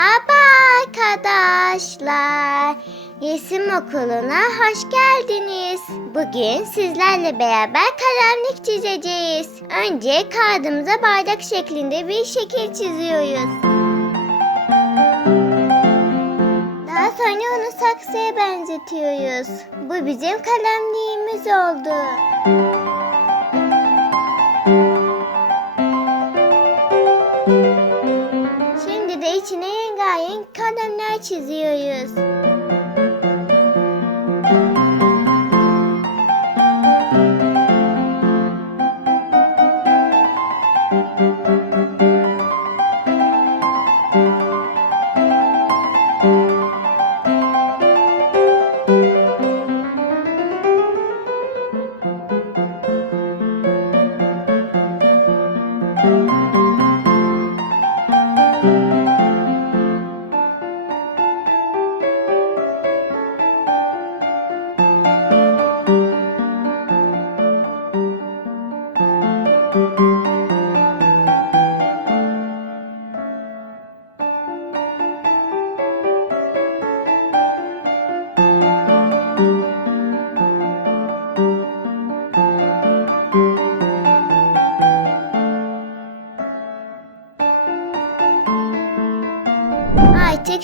Merhaba arkadaşlar. Resim okuluna hoş geldiniz. Bugün sizlerle beraber kalemlik çizeceğiz. Önce kağıdımıza bardak şeklinde bir şekil çiziyoruz. Daha sonra onu saksıya benzetiyoruz. Bu bizim kalemliğimiz oldu. Çiziyoruz. Artık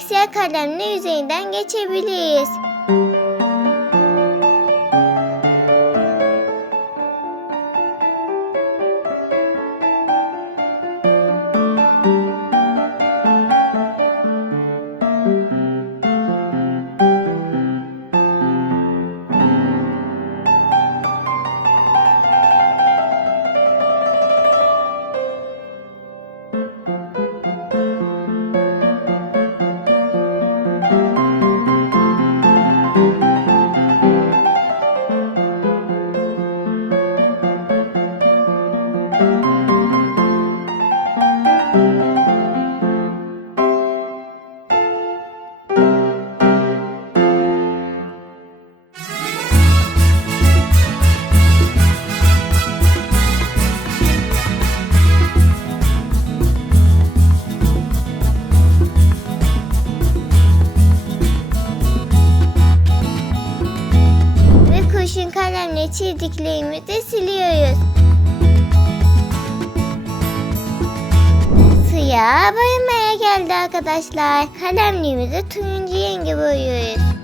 siyah kalemle üzerinden geçebiliriz. Kalemle çizdiklerimizi siliyoruz. Suya boyamaya geldi arkadaşlar. Kalemliğimizi turuncu rengi boyuyoruz.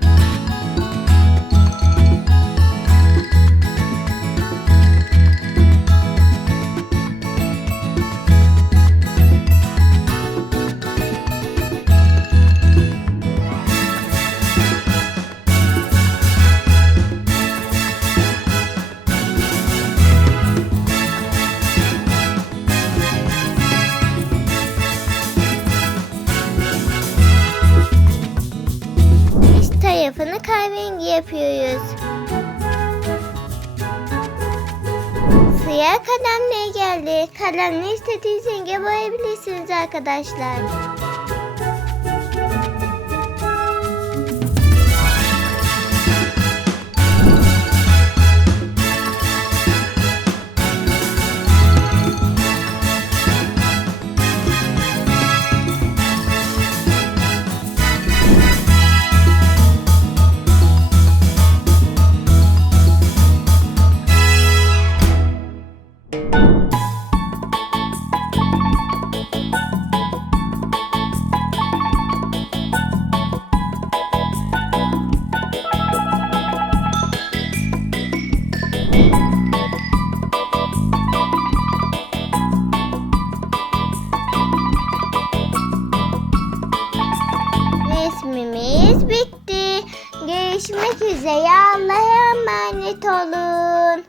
Tarafını kahverengi yapıyoruz. Sıra kalemle geldi. Kalemle istediğiniz renge boyayabilirsiniz arkadaşlar. Resmimiz bitti. Görüşmek üzere. Allah'a emanet olun.